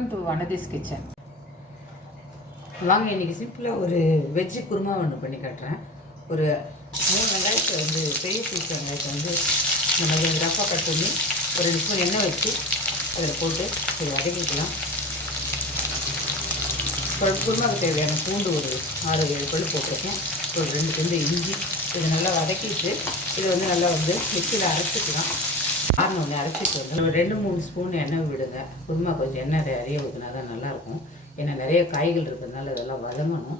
Welcome to வனதிஸ் kitchen. வாங்க இன்றைக்கி சிம்பிளாக ஒரு வெஜ்ஜு குருமா ஒன்று பண்ணி காட்டுறேன். ஒரு 3 வெங்காயத்தை வந்து பெரிய பீஸ் வெங்காயத்தை வந்து இந்த மாதிரி ரஃபாக கட் பண்ணி ஒரு 2 ஸ்பூன் எண்ணெய் வச்சு அதில் போட்டு இது வதக்கிக்கலாம். ஒரு குருமாவுக்கு தேவையான பூண்டு ஒரு 6-7 பல் போட்டிருக்கேன். ஒரு 2 துண்டு இஞ்சி இது நல்லா வதக்கிட்டு இது வந்து நல்லா வந்து மிக்சியில் அரைச்சிக்கலாம். ஒன்று அரைச்சிட்டு வந்து ஒரு 2-3 ஸ்பூன் எண்ணெய் விடுங்க. குருமா கொஞ்சம் எண்ணெய் நிறைய ஊற்றினா தான் நல்லாயிருக்கும். ஏன்னா நிறைய காய்கள் இருக்கிறதுனால இதெல்லாம் வதங்கணும்.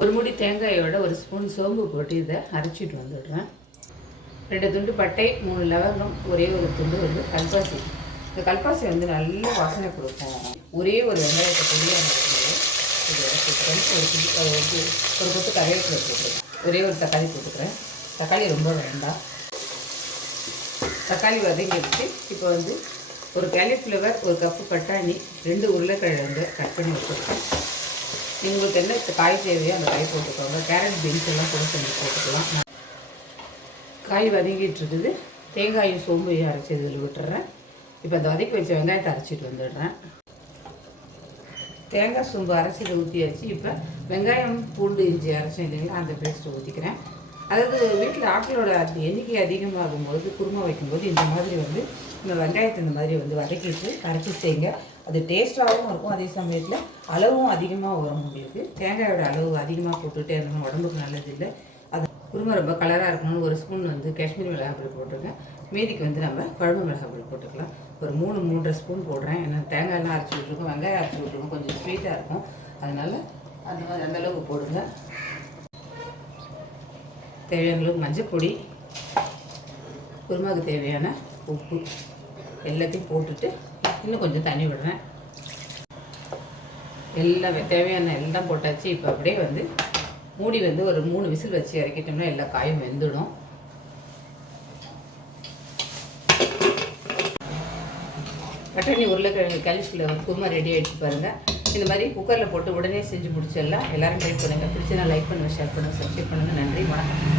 ஒரு மூடி தேங்காயோட ஒரு ஸ்பூன் சோம்பு போட்டு இதை அரைச்சிட்டு வந்துடுறேன். 2 துண்டு பட்டை, 3 லவங்கம், ஒரே ஒரு துண்டு வந்து கல்பாசி. இந்த கல்பாசி வந்து நல்ல வாசனை கொடுக்கும். ஒரே ஒரு வெங்காயத்தை பொடியாக இருக்கிறது இது வச்சுக்கிறேன். ஒரு கொத்து கருவேப்பிலை போட்டுருக்கேன். ஒரே ஒரு தக்காளி போட்டுக்கிறேன். தக்காளி ரொம்ப வேண்டாம். தக்காளி வதங்கிடுச்சு. இப்போ வந்து ஒரு காலிஃப்ளவர், ஒரு கப்பு பட்டாணி, 2 உருளைக்கிழங்கு கட் பண்ணி வச்சுருக்கேன். உங்களுக்கு என்ன காய் தேவையோ அந்த காய் போட்டுக்கோங்க. கேரட், பீன்ஸ் எல்லாம் கூட செஞ்சு போட்டுக்கலாம். காய் வதங்கிட்டு இருக்குது. தேங்காயும் சோம்பையும் அரைச்சி இதில் விட்டுறேன். இப்போ அந்த வதக்கி வச்ச வெங்காயத்தை அரைச்சிட்டு வந்துடுறேன். தேங்காய் சோம்பு அரைச்சிட்டு ஊற்றியாச்சு. இப்போ வெங்காயம், பூண்டு, இஞ்சி அரைச்சி இல்லைங்களா அந்த பேஸ்ட்டை ஊற்றிக்கிறேன். அதாவது வீட்டில் ஆட்களோட எண்ணிக்கை அதிகமாகும் போது குருமா வைக்கும்போது இந்த மாதிரி வந்து இந்த வெங்காயத்தை இந்த மாதிரி வந்து வதக்கிட்டு அரைச்சி செய்யுங்க. அது டேஸ்ட்டாகவும் இருக்கும். அதே சமயத்தில் அளவும் அதிகமாக வரும். உங்களுக்கு தேங்காயோட அளவு அதிகமாக போட்டுகிட்டே இருந்தாலும் உடம்புக்கு நல்லது இல்லை. அது குருமா ரொம்ப கலராக இருக்கணும்னு ஒரு ஸ்பூன் வந்து காஷ்மீரி மிளகாய் போட்டிருக்கேன். மீதிக்கு வந்து நம்ம குழம்பு மிளகாய் போட்டுக்கலாம். ஒரு 3-3.5 ஸ்பூன் போடுறேன். ஏன்னா தேங்காயெல்லாம் அரைச்சி விட்ருக்கோம், வெங்காயம் அரைச்சி விட்ருக்கோம், கொஞ்சம் ஸ்வீட்டாக இருக்கும். அதனால் அந்த மாதிரி அந்தளவுக்கு போடுங்க. தேவையான அளவுக்கு மஞ்சள் பொடி, குருமாவுக்கு தேவையான உப்பு எல்லாத்தையும் போட்டுட்டு இன்னும் கொஞ்சம் தண்ணி விடுறேன். எல்லாம் தேவையான எல்லாம் போட்டாச்சு. இப்போ அப்படியே வந்து மூடி வந்து ஒரு 3 விசில் வச்சு இறக்கிட்டோம்னா எல்லா காயும் வெந்துடும். பட்டாணி, உருளைக்கிழங்கு, காலிஃப்ளவர் குருமா ரெடி ஆகிடுச்சு பாருங்கள். இந்த மாதிரி குக்கரில் போட்டு உடனே செஞ்சு முடிச்சிடலாம். எல்லோரும் ட்ரை பண்ணுங்கள். பிடிச்சா லைக் பண்ணுங்கள், ஷேர் பண்ணுங்கள், சப்ஸ்கிரைப் பண்ணுங்கள். நன்றி, வணக்கம்.